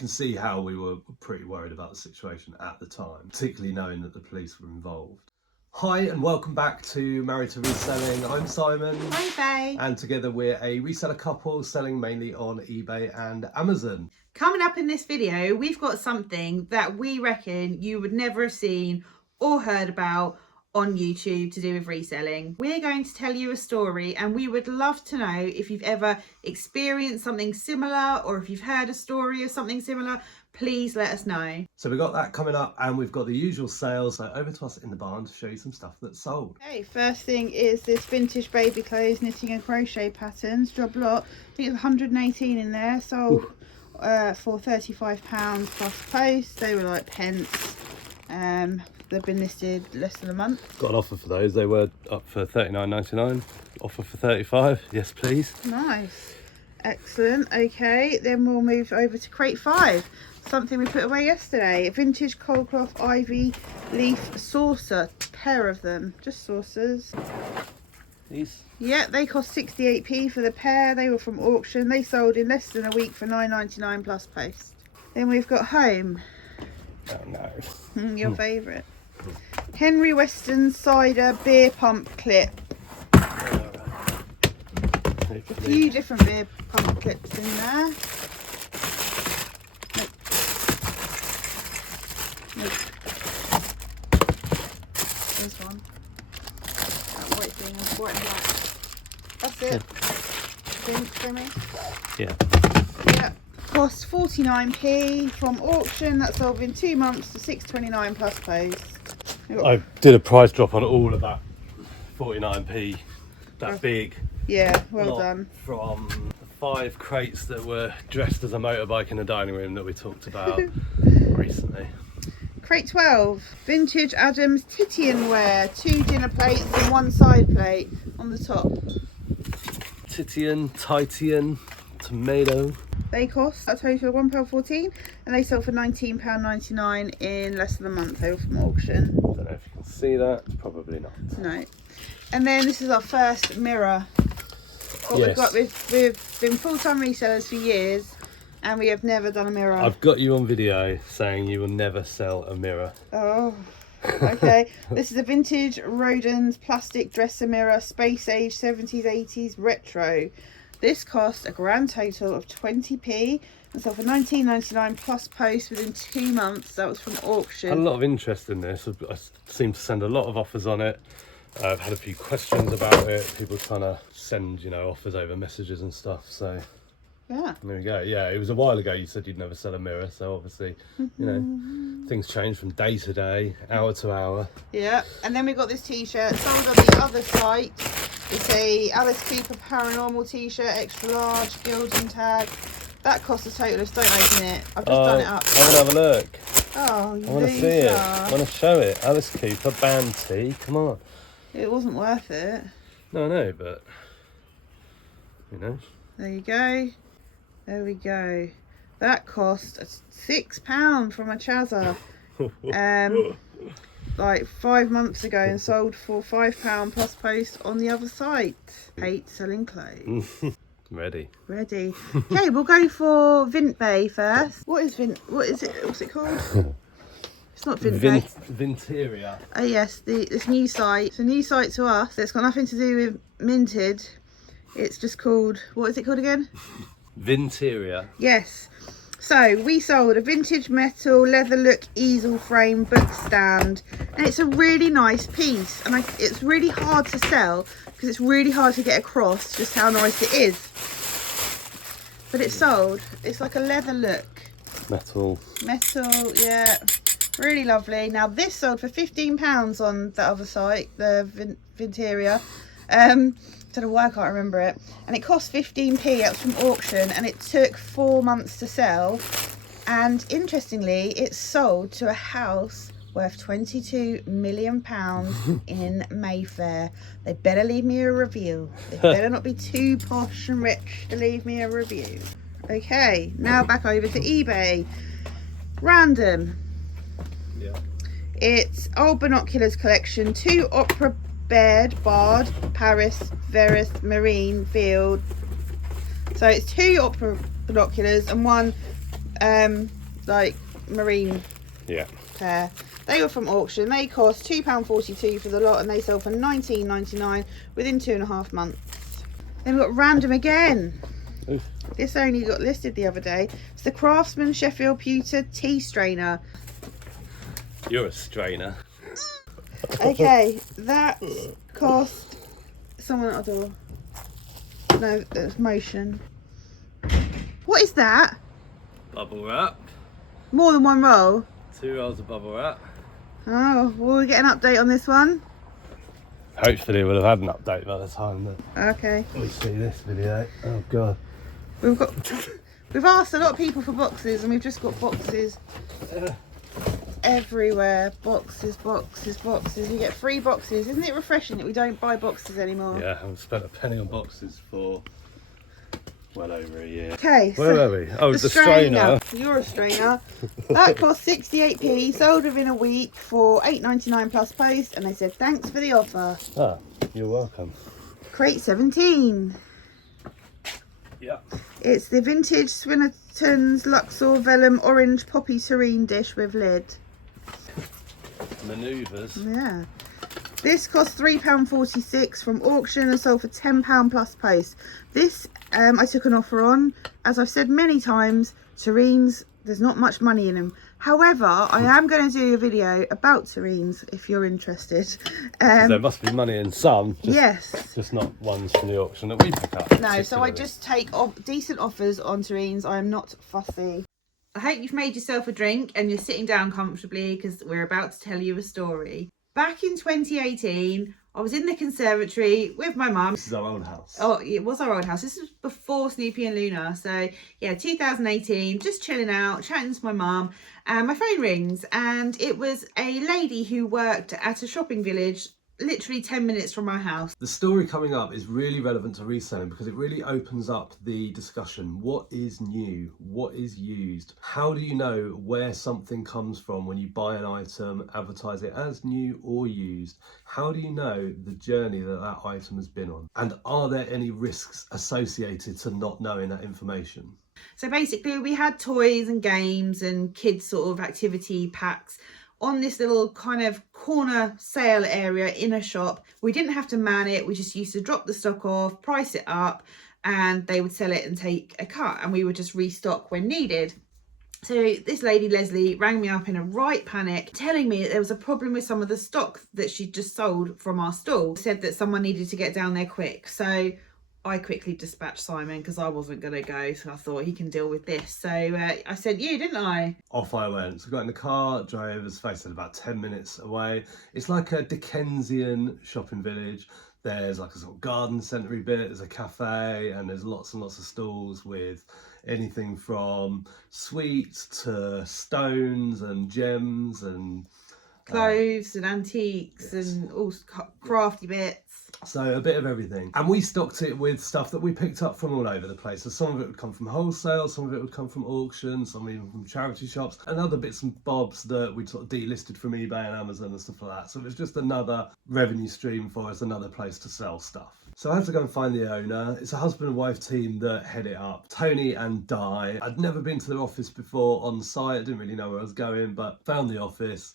can see how we were pretty worried about the situation at the time, particularly knowing that the police were involved. Hi and welcome back to Married to Reselling. I'm Simon. I'm Faye. And together we're a reseller couple selling mainly on eBay and Amazon. Coming up in this video, we've got something that we reckon you would never have seen or heard about on YouTube to do with reselling. We're going to tell you a story and we would love to know if you've ever experienced something similar or if you've heard a story of something similar. Please let us know. So we've got that coming up and we've got the usual sales. So over to us in the barn to show you some stuff that's sold. Okay, first thing is this vintage baby clothes knitting and crochet patterns job lot. I think it's 118 in there, sold for £35 plus post. They were like pence. They've been listed less than a month. Got an offer for those. They were up for £39.99. Offer for £35. Yes, please. Nice. Excellent. Okay, then we'll move over to crate 5. Something we put away yesterday. A vintage cold cloth ivy leaf saucer. Pair of them. Just saucers. These? Yeah, they cost 68p for the pair. They were from auction. They sold in less than a week for £9.99 plus post. Then we've got home. Oh no. Your favourite. Henry Weston cider beer pump clip. A few different beer pump clips in there. Nope. There's one. That white thing is white and black. That's it. For me. Yeah. Yeah. Cost 49p from auction. That sold in 2 months to £6.29 plus post. I did a price drop on all of that 49p, that big. Yeah, well done. From the 5 crates that were dressed as a motorbike in the dining room that we talked about recently. Crate 12, vintage Adams Titian ware, 2 dinner plates and 1 side plate on the top. Titian, tomato. They cost a total of £1.14 and they sold for £19.99 in less than a month. They were from auction. Don't know if you can see that, probably not. No. And then this is our first mirror. Yes. We've been full-time resellers for years and we have never done a mirror. I've got you on video saying you will never sell a mirror. Oh, okay. This is a vintage Rodin's plastic dresser mirror, space age 70s 80s retro. This cost a grand total of 20p and sold for £19.99 plus post within 2 months. That was from auction. Had a lot of interest in this. I seem to send a lot of offers on it. I've had a few questions about it. People trying to send, offers over messages and stuff. So yeah, there we go. Yeah, it was a while ago you said you'd never sell a mirror. So obviously, things change from day to day, hour to hour. Yeah, and then we got this t-shirt sold on the other site. It's a Alice Cooper Paranormal t-shirt, extra large, gilding tag. That cost a total of, don't open it. I've just done it up. I want to have a look. Oh, you I want to see it. I want to show it. Alice Cooper band tee. Come on. It wasn't worth it. No, but There you go. There we go. That cost £6 from a Chazza. Like 5 months ago and sold for £5 plus post on the other site. Hate selling clothes. Ready. Okay, we'll go for Vint Bay first. What is it? What's it called? It's not Vint Bay. Vinteria. Oh yes, this new site. It's a new site to us. It's got nothing to do with minted. It's just called, what is it called again? Vinteria. Yes. So we sold a vintage metal leather look easel frame book stand, and it's a really nice piece, and it's really hard to sell because it's really hard to get across just how nice it is. But it's sold. It's like a leather look. Metal, yeah. Really lovely. Now this sold for £15 on the other site, the Vinteria. Don't know why I can't remember it. And it cost 15p. It was from auction and it took 4 months to sell. And interestingly, it's sold to a house worth £22 million in Mayfair. They better leave me a review. They better not be too posh and rich to leave me a review. Okay, now back over to eBay. Random. Yeah. It's old binoculars collection, 2 opera Bard, Paris, Veris, Marine, Field. So it's 2 opera binoculars and 1 like marine Yeah. pair. They were from auction. They cost £2.42 for the lot, and they sold for £19.99 within 2.5 months. Then we got random again. Ooh. This only got listed the other day. It's the Craftsman Sheffield Pewter tea strainer. You're a strainer. Okay, that cost someone at the door. No, it's motion. What is that? Bubble wrap. More than one roll? 2 rolls of bubble wrap. Oh, will we get an update on this one? Hopefully we'll have had an update by the time that Okay. we see this video. Oh god. We've asked a lot of people for boxes, and we've just got boxes everywhere. Boxes. You get free boxes. Isn't it refreshing that we don't buy boxes anymore? Yeah, I've spent a penny on boxes for well over a year. Okay, Where so were we? Oh, the strainer. strainer. You're a strainer. That cost 68p, sold within a week for £8.99 plus post, and they said thanks for the offer. Ah, you're welcome. Crate 17. Yeah. It's the vintage Swinnerton's Luxor Vellum Orange Poppy Serene dish with lid. Manoeuvres. Yeah. This cost £3.46 from auction and sold for £10 plus post. This I took an offer on. As I've said many times, terrines, there's not much money in them. However, I am going to do a video about terrines if you're interested. There must be money in some. Yes. Just not ones from the auction that we pick up. No, so I just take decent offers on terrines. I am not fussy. I hope you've made yourself a drink and you're sitting down comfortably, because we're about to tell you a story. Back in 2018, I was in the conservatory with my mum. This is our old house. Oh, it was our old house. This was before Snoopy and Luna. So, yeah, 2018, just chilling out, chatting to my mum. And my phone rings, and it was a lady who worked at a shopping village literally 10 minutes from my house. The story coming up is really relevant to reselling because it really opens up the discussion. What is new? What is used? How do you know where something comes from when you buy an item, advertise it as new or used? How do you know the journey that that item has been on? And are there any risks associated to not knowing that information? So basically we had toys and games and kids sort of activity packs on this little kind of corner sale area in a shop. We didn't have to man it. We just used to drop the stock off, price it up, and they would sell it and take a cut, and we would just restock when needed. So this lady, Leslie, rang me up in a right panic, telling me that there was a problem with some of the stock that she'd just sold from our stall. Said that someone needed to get down there quick. So I quickly dispatched Simon because I wasn't going to go, so I thought he can deal with this. So I sent you, didn't I? Off I went. So I got in the car, drove as I said, about 10 minutes away. It's like a Dickensian shopping village. There's like a sort of garden centre-y bit, there's a cafe, and there's lots and lots of stalls with anything from sweets to stones and gems and clothes and antiques, yes, and all crafty bits. So a bit of everything. And we stocked it with stuff that we picked up from all over the place. So some of it would come from wholesale, some of it would come from auction, some even from charity shops, and other bits and bobs that we'd sort of delisted from eBay and Amazon and stuff like that. So it was just another revenue stream for us, another place to sell stuff. So I had to go and find the owner. It's a husband and wife team that head it up, Tony and Di. I'd never been to their office before on site. I didn't really know where I was going, but found the office.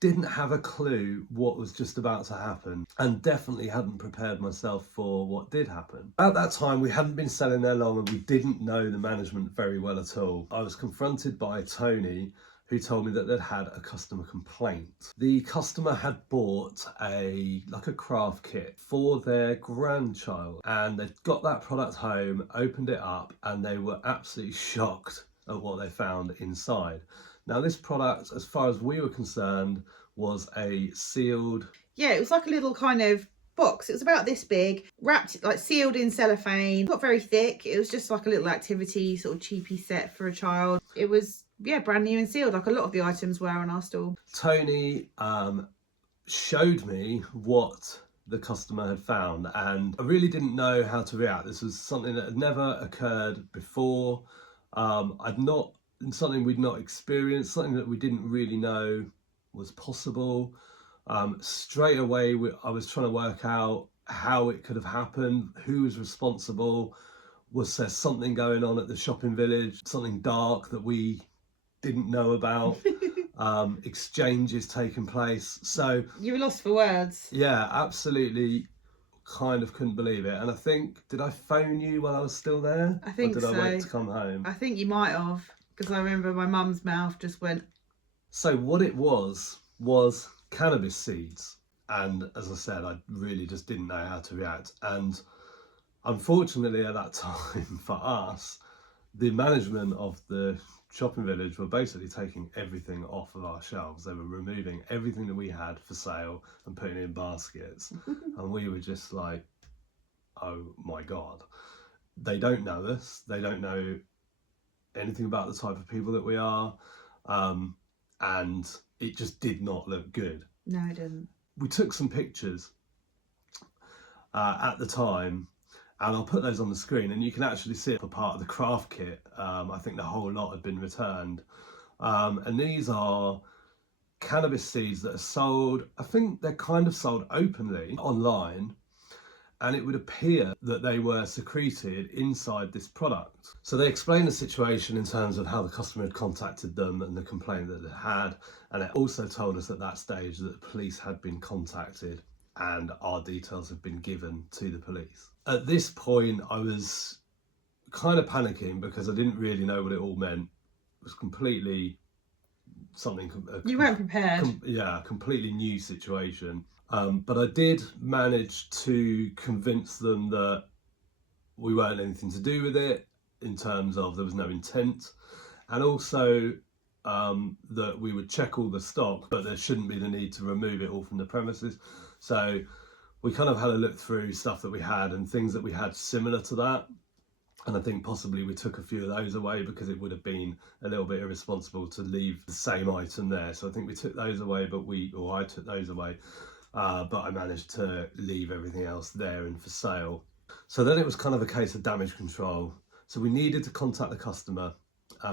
Didn't have a clue what was just about to happen, and definitely hadn't prepared myself for what did happen. At that time, we hadn't been selling there long and we didn't know the management very well at all. I was confronted by Tony, who told me that they'd had a customer complaint. The customer had bought a craft kit for their grandchild, and they'd got that product home, opened it up, and they were absolutely shocked at what they found inside. Now, this product, as far as we were concerned, was a sealed... Yeah, it was like a little kind of box. It was about this big, wrapped, like sealed in cellophane. Not very thick. It was just like a little activity, sort of cheapy set for a child. It was, yeah, brand new and sealed, like a lot of the items were on our stall. Tony showed me what the customer had found, and I really didn't know how to react. This was something that had never occurred before. Something we'd not experienced, something that we didn't really know was possible. Straight away, I was trying to work out how it could have happened, who was responsible, Was there something going on at the shopping village, something dark that we didn't know about? Exchanges taking place. So you were lost for words. yeah, absolutely, kind of couldn't believe it. And I think, did I phone you while I was still there? I think or did so. I wait to come home? I think you might have, because I remember my mum's mouth just went. So what it was cannabis seeds. And as I said, I really just didn't know how to react. And unfortunately at that time for us, the management of the shopping village were basically taking everything off of our shelves. They were removing everything that we had for sale and putting it in baskets. And we were just like, oh my God. They don't know us. They don't know anything about the type of people that we are. And it just did not look good. No, it didn't. We took some pictures at the time, and I'll put those on the screen, and you can actually see it for part of the craft kit. I think the whole lot had been returned. And these are cannabis seeds that are sold, I think they're kind of sold openly online, and it would appear that they were secreted inside this product. So they explained the situation in terms of how the customer had contacted them and the complaint that they had, and it also told us at that stage that the police had been contacted and our details have been given to the police. At this point, I was kind of panicking because I didn't really know what it all meant. It was completely something... You weren't prepared. Completely new situation. But I did manage to convince them that we weren't anything to do with it, in terms of there was no intent, and also that we would check all the stock, but there shouldn't be the need to remove it all from the premises. So we kind of had a look through stuff that we had and things that we had similar to that. And I think possibly we took a few of those away because it would have been a little bit irresponsible to leave the same item there. So I think we took those away, or I took those away. But I managed to leave everything else there and for sale. So then it was kind of a case of damage control. So we needed to contact the customer.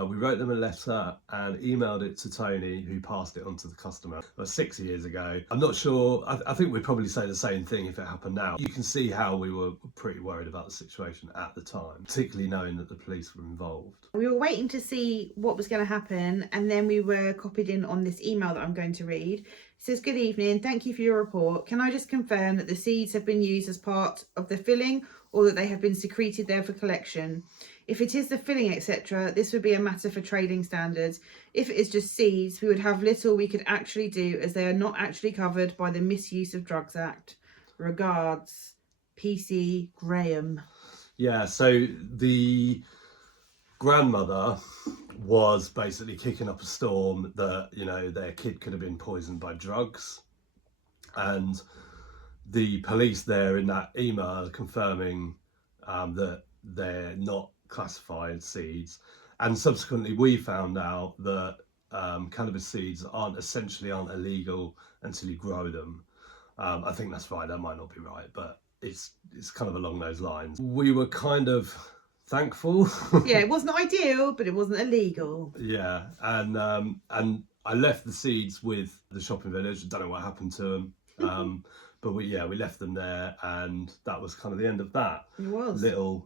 We wrote them a letter and emailed it to Tony, who passed it on to the customer. That was 6 years ago. I'm not sure, I think we'd probably say the same thing if it happened now. You can see how we were pretty worried about the situation at the time, particularly knowing that the police were involved. We were waiting to see what was going to happen, and then we were copied in on this email that I'm going to read. It says, "Good evening, thank you for your report. Can I just confirm that the seeds have been used as part of the filling, or that they have been secreted there for collection? If it is the filling, etc., this would be a matter for trading standards. If it is just seeds, we would have little we could actually do, as they are not actually covered by the Misuse of Drugs Act. Regards, PC Graham." Yeah, so the grandmother was basically kicking up a storm that, you know, their kid could have been poisoned by drugs. And the police there in that email are confirming that they're not classified seeds. And subsequently we found out that cannabis seeds aren't illegal until you grow them. I think that's right, that might not be right, but it's kind of along those lines. We were kind of thankful. Yeah, it wasn't ideal, but it wasn't illegal. Yeah, and I left the seeds with the shopping village. I don't know what happened to them. But we left them there, and that was kind of the end of that. It was. Little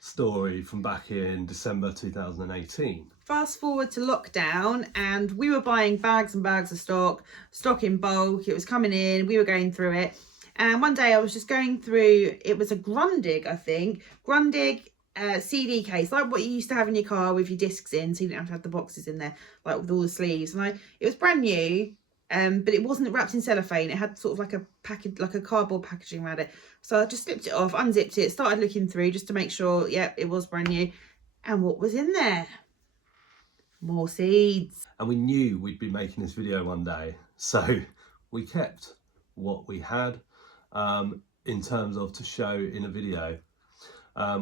story from back in December 2018. Fast forward to lockdown, and we were buying bags and bags of stock in bulk. It was coming in, we were going through it. And one day I was just going through, it was a Grundig, I think. Grundig CD case, like what you used to have in your car with your discs in, so you didn't have to have the boxes in there, like with all the sleeves. And it was brand new. But it wasn't wrapped in cellophane. It had sort of like a package, like a cardboard packaging around it. So I just slipped it off, unzipped it, started looking through just to make sure, yep, it was brand new. And what was in there? More seeds. And we knew we'd be making this video one day, so we kept what we had in terms of to show in a video.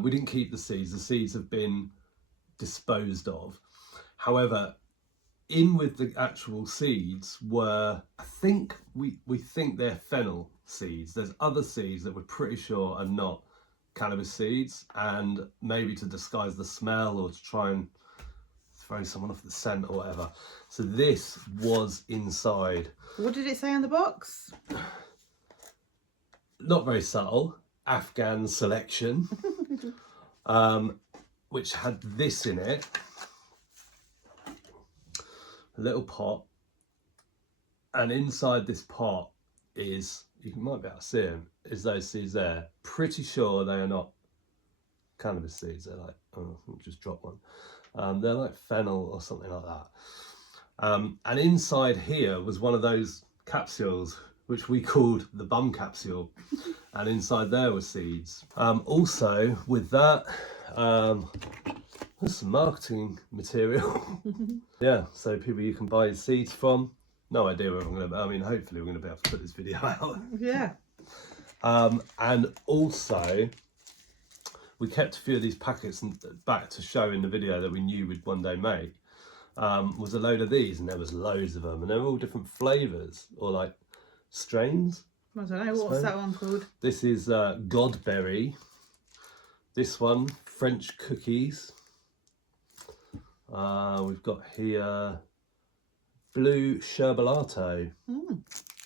We didn't keep the seeds. The seeds have been disposed of. However, in with the actual seeds were, I think we think they're fennel seeds. There's other seeds that we're pretty sure are not cannabis seeds, and maybe to disguise the smell or to try and throw someone off the scent or whatever. So this was inside. What did it say on the box? Not very subtle. Afghan selection. which had this in it, a little pot, and inside this pot is, you might be able to see them, is those seeds there. Pretty sure they are not cannabis seeds. They're like, oh, I'll just drop one. They're like fennel or something like that. And inside here was one of those capsules which we called the bum capsule, and inside there were seeds. Also with that, there's some marketing material. Yeah, so people you can buy your seeds from. No idea where I'm going to, I mean, hopefully we're going to be able to put this video out. Yeah. And also, we kept a few of these packets back to show in the video that we knew we'd one day make. Was a load of these, and there was loads of them, and they're all different flavours, or like strains. I don't know, what's that one called? This is Godberry. This one, French cookies. We've got here blue sherbalato.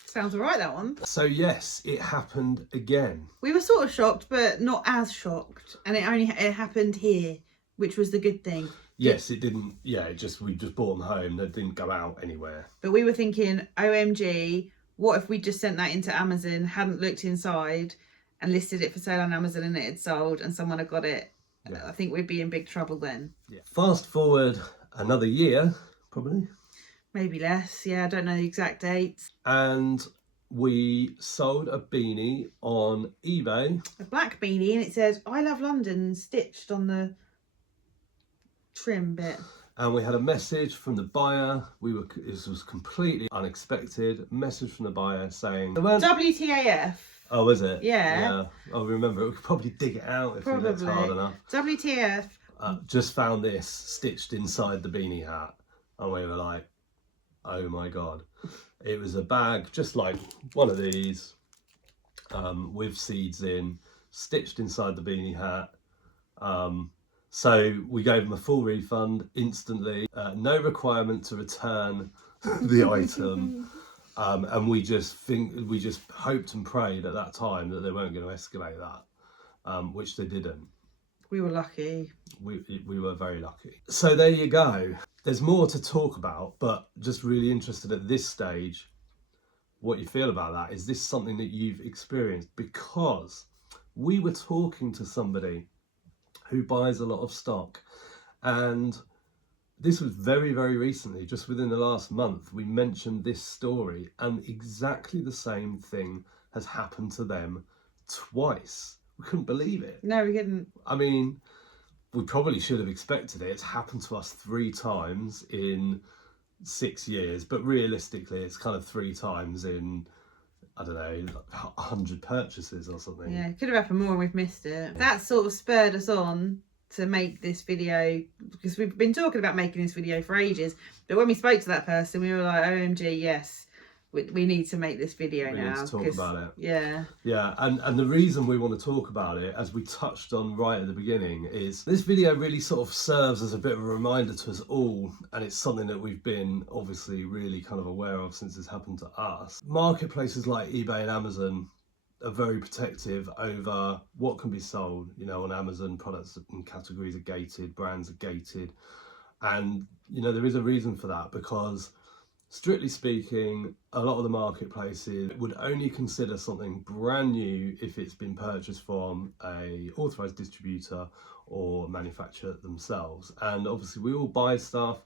Sounds alright, that one. So yes, it happened again. We were sort of shocked, but not as shocked, and it happened here, which was the good thing. Yes, it didn't. Yeah, we just brought them home. They didn't go out anywhere. But we were thinking, OMG, what if we just sent that into Amazon, hadn't looked inside, and listed it for sale on Amazon, and it had sold, and someone had got it? Yeah. I think we'd be in big trouble then. Yeah. Fast forward another year, probably. Maybe less. Yeah, I don't know the exact dates. And we sold a beanie on eBay. A black beanie, and it says "I love London" stitched on trim bit. And we had a message from the buyer. This was completely unexpected. Message from the buyer saying WTAF. Oh, was it? Yeah. I remember it. We could probably dig it out if we looked hard enough. WTF. Just found this stitched inside the beanie hat, and we were like, oh my god. It was a bag just like one of these, with seeds in, stitched inside the beanie hat. So we gave them a full refund instantly, no requirement to return the item, and we just hoped and prayed at that time that they weren't going to escalate that, which they didn't. We were lucky. We were very lucky. So there you go. There's more to talk about, but just really interested at this stage what you feel about that. Is this something that you've experienced? Because we were talking to somebody who buys a lot of stock, and this was very, very recently, just within the last month, we mentioned this story, and exactly the same thing has happened to them twice. We couldn't believe it. No, we couldn't. I mean, we probably should have expected it. It's happened to us 3 times in 6 years, but realistically it's kind of 3 times in, I don't know, 100 purchases or something. Yeah, it could have happened more and we've missed it. That sort of spurred us on to make this video, because we've been talking about making this video for ages, but when we spoke to that person we were like, OMG, yes, we need to make this video now. We need to talk about it. Yeah. Yeah, and the reason we want to talk about it, as we touched on right at the beginning, is this video really sort of serves as a bit of a reminder to us all, and it's something that we've been obviously really kind of aware of since it's happened to us. Marketplaces like eBay and Amazon are very protective over what can be sold. You know, on Amazon, products and categories are gated, brands are gated, and you know there is a reason for that, because strictly speaking, a lot of the marketplaces would only consider something brand new if it's been purchased from a authorized distributor or manufacturer themselves. And obviously we all buy stuff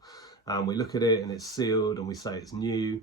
and we look at it and it's sealed and we say it's new,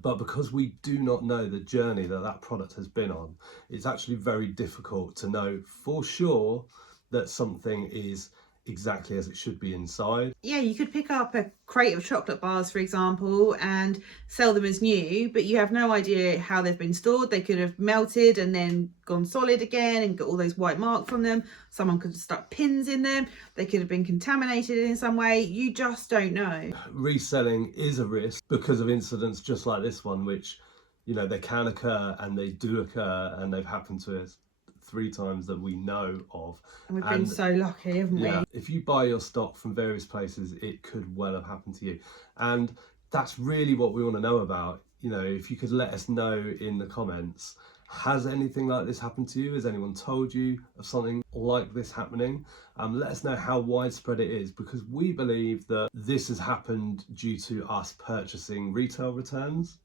but because we do not know the journey that product has been on, it's actually very difficult to know for sure that something is exactly as it should be inside. Yeah, you could pick up a crate of chocolate bars, for example, and sell them as new, but you have no idea how they've been stored. They could have melted and then gone solid again and got all those white marks from them. Someone could have stuck pins in them. They could have been contaminated in some way. You just don't know. Reselling is a risk because of incidents just like this one, which, you know, they can occur and they do occur, and they've happened to us 3 times that we know of. And we've been so lucky, haven't we? If you buy your stock from various places, it could well have happened to you. And that's really what we want to know about. You know, if you could let us know in the comments Has anything like this happened to you? Has anyone told you of something like this happening? Let us know how widespread it is, because we believe that this has happened due to us purchasing retail returns.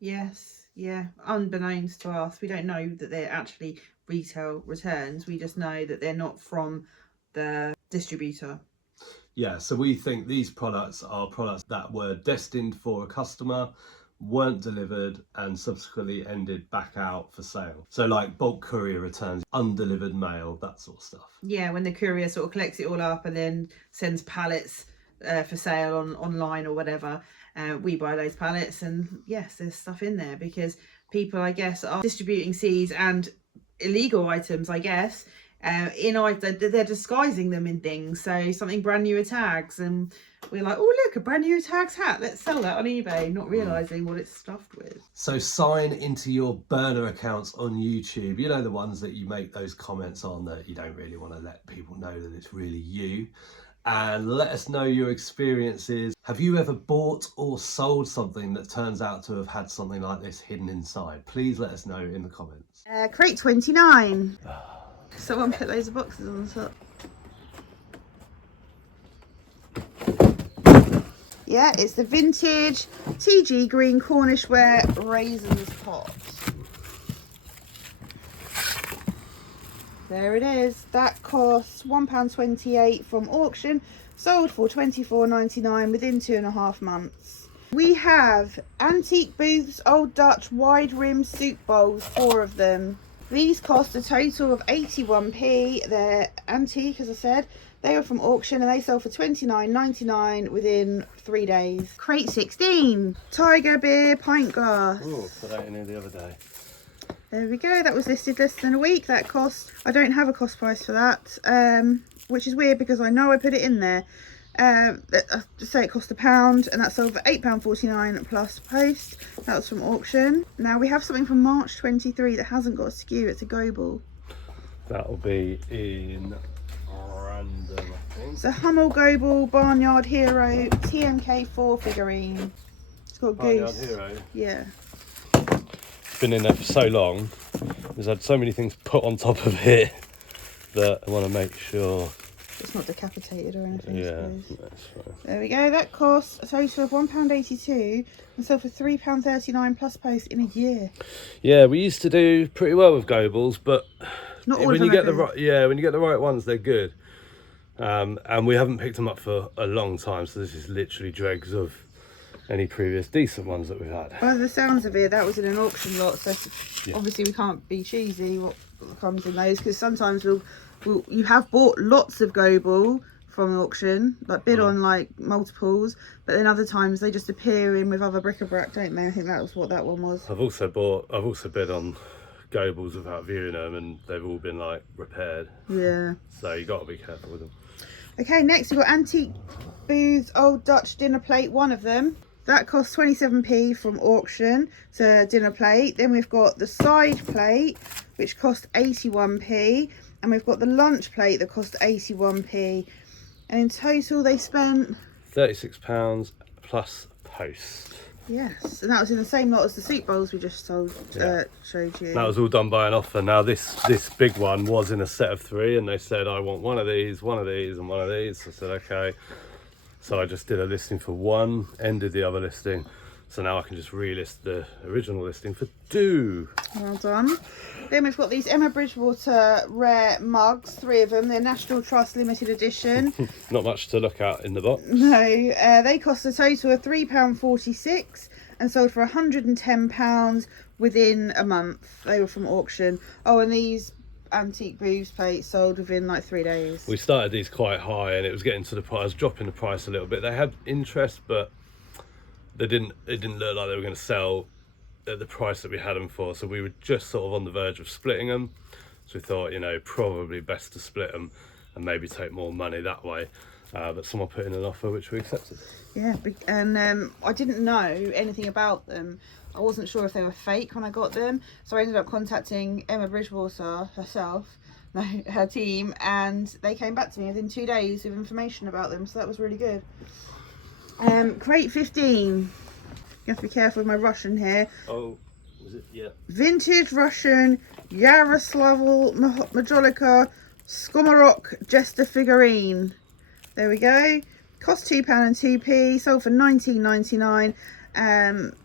Yes, yeah, unbeknownst to us. We don't know that they're actually retail returns. We just know that they're not from the distributor. Yeah, so we think these products are products that were destined for a customer, weren't delivered, and subsequently ended back out for sale. So like bulk courier returns, undelivered mail, that sort of stuff. Yeah, when the courier sort of collects it all up and then sends pallets for sale online or whatever, we buy those pallets, and yes, there's stuff in there because people, I guess, are distributing seeds and illegal items, I guess. They're disguising them in things. So something brand new with tags, and we're like, oh look, a brand new tags hat, let's sell that on eBay, not realizing what it's stuffed with. So sign into your burner accounts on YouTube, you know, the ones that you make those comments on that you don't really want to let people know that it's really you, and let us know your experiences. Have you ever bought or sold something that turns out to have had something like this hidden inside? Please let us know in the comments. Crate 29. Someone put loads of boxes on the top. Yeah, it's the vintage TG Green Cornish Ware Raisins pot. There it is. That costs £1.28 from auction, sold for £24.99 within 2.5 months. We have Antique Booths Old Dutch wide rim soup bowls, 4 of them. These cost a total of 81p. They're antique, as I said. They were from auction and they sold for £29.99 within 3 days. Crate 16, Tiger Beer pint glass. Oh, put that in here the other day. There we go. That was listed less than a week. That cost, I don't have a cost price for that, which is weird because I know I put it in there. Say it cost £1 and that sold for £8.49 plus post. That was from auction. Now we have something from March 23 that hasn't got a skew. It's a Goble. That'll be in random, I think. It's a Hummel Goble Barnyard Hero TMK4 figurine. It's got a goose. Barnyard Hero. Yeah. It's been in there for so long. There's had so many things put on top of it that I want to make sure it's not decapitated or anything. Yeah, that's fine. There we go. That costs a total of £1.82 and sold for £3.39 plus post in a year. Yeah, we used to do pretty well with Gobles, but not all when of them you get the right, when you get the right ones, they're good. And we haven't picked them up for a long time, so this is literally dregs of any previous decent ones that we've had. By the sounds of it, that was in an auction lot, so obviously we can't be choosy what comes in those, because sometimes you have bought lots of Goble from auction, like bid on like multiples, but then other times they just appear in with other bric-a-brac, don't they? I think that was what that one was. I've also bid on Gobles without viewing them, and they've all been like repaired. Yeah. So you got to be careful with them. Okay, next we've got Antique Booths Old Dutch dinner plate, 1 of them. That costs 27p from auction. It's a dinner plate. Then we've got the side plate, which cost 81p. And we've got the lunch plate that cost 81p. And in total they spent £36 plus post. Yes, and that was in the same lot as the soup bowls we just showed you. That was all done by an offer. Now this big one was in a set of 3, and they said I want one of these, and one of these. I said okay. So I just did a listing for 1, ended the other listing. So now I can just relist the original listing for 2. Well done. Then we've got these Emma Bridgewater rare mugs, 3 of them. They're National Trust limited edition. Not much to look at in the box. No, they cost a total of £3.46 and sold for £110 within a month. They were from auction. Oh, and these Antique Booths plates sold within like 3 days. We started these quite high, and it was getting to the price, dropping the price a little bit. They had interest, but it didn't look like they were going to sell at the price that we had them for. So we were just sort of on the verge of splitting them. So we thought, probably best to split them and maybe take more money that way. But someone put in an offer which we accepted. Yeah, and I didn't know anything about them. I wasn't sure if they were fake when I got them, so I ended up contacting Emma Bridgewater herself, her team, and they came back to me within 2 days with information about them, so that was really good. Crate 15. You have to be careful with my Russian here. Oh, Was it? Yeah. Vintage Russian Yaroslavl Majolika Skomarok Jester figurine. There we go. Cost £2 and 2p. Sold for £19.99.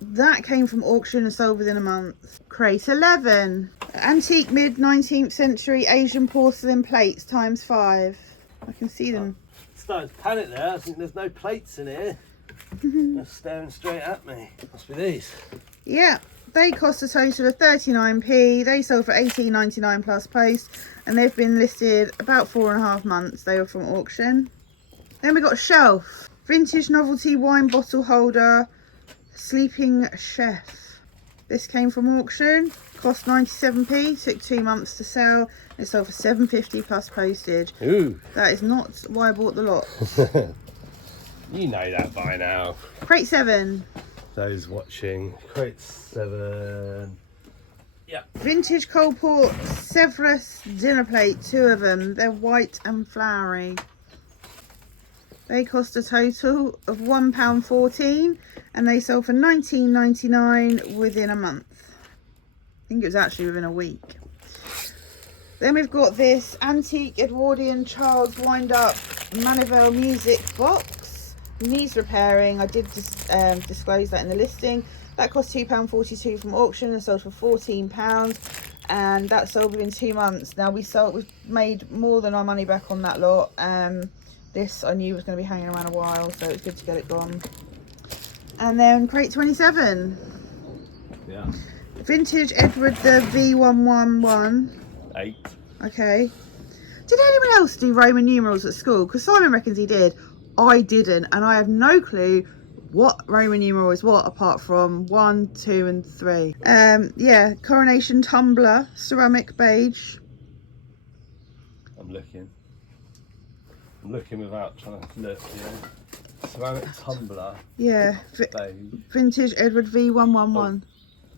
That came from auction and sold within a month. Crate 11. Antique mid 19th century Asian porcelain plates ×5. I can see them. Starting to panic there. I think there's no plates in here. They're staring straight at me. Must be these. Yeah. They cost a total of 39p. They sold for £18.99 plus post, and they've been listed about 4.5 months. They were from auction. Then we got a shelf. Vintage novelty wine bottle holder, Sleeping Chef. This came from auction. Cost 97p. Took 2 months to sell. It sold for £7.50 plus postage. Ooh. That is not why I bought the lot. You know that by now. Crate 7. Those watching. Crate 7. Yeah. Vintage Coalport Severus dinner plate, 2 of them. They're white and flowery. They cost a total of £1.14 and they sold for £19.99 within a month. I think it was actually within a week. Then we've got this antique Edwardian Charles wind-up Manivel music box. Needs repairing. I did disclose that in the listing. That cost £2.42 from auction and sold for £14, and that sold within 2 months. Now we've made more than our money back on that lot. This I knew was going to be hanging around a while, so it's good to get it gone. And then crate 27. Yeah. Vintage Edward the V111. 8. Okay. Did anyone else do Roman numerals at school? Because Simon reckons he did. I didn't, and I have no clue what Roman numeral is what apart from 1, 2 and 3. Yeah, coronation tumbler, ceramic beige. I'm looking without trying to look, Ceramic tumbler. Yeah, beige. vintage Edward V111.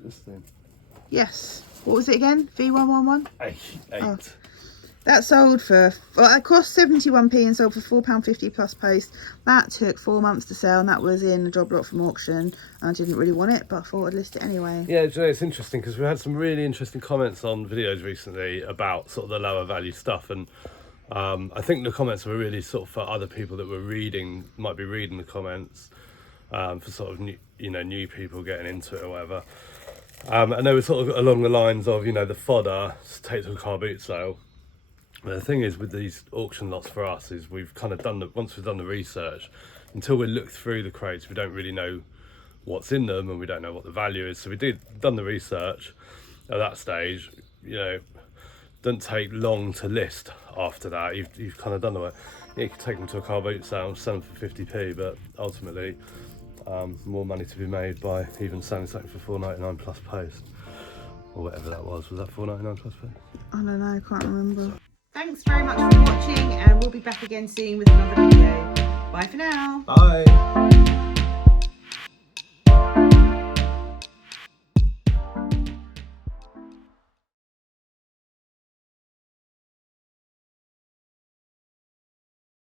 This thing. Yes. What was it again? V111? 8. Oh. That sold for, well, it cost 71p and sold for £4.50 plus post. That took 4 months to sell, and that was in a job lot from auction. I didn't really want it, but I thought I'd list it anyway. Yeah, it's interesting because we had some really interesting comments on videos recently about sort of the lower value stuff, and I think the comments were really sort of for other people that were might be reading the comments, for sort of new people getting into it or whatever. And they were sort of along the lines of, the fodder, take to a car boot sale. But the thing is with these auction lots for us is we've kind of once we've done the research, until we look through the crates, we don't really know what's in them and we don't know what the value is. So we done the research at that stage, doesn't take long to list after that. You've kind of done the work. You can take them to a car boot sale and sell them for 50p, but ultimately more money to be made by even selling something for £4.99 plus post, or whatever that was. Was that £4.99 plus post? I don't know, I can't remember. Thanks very much for watching, and we'll be back again soon with another video. Bye for now. Bye.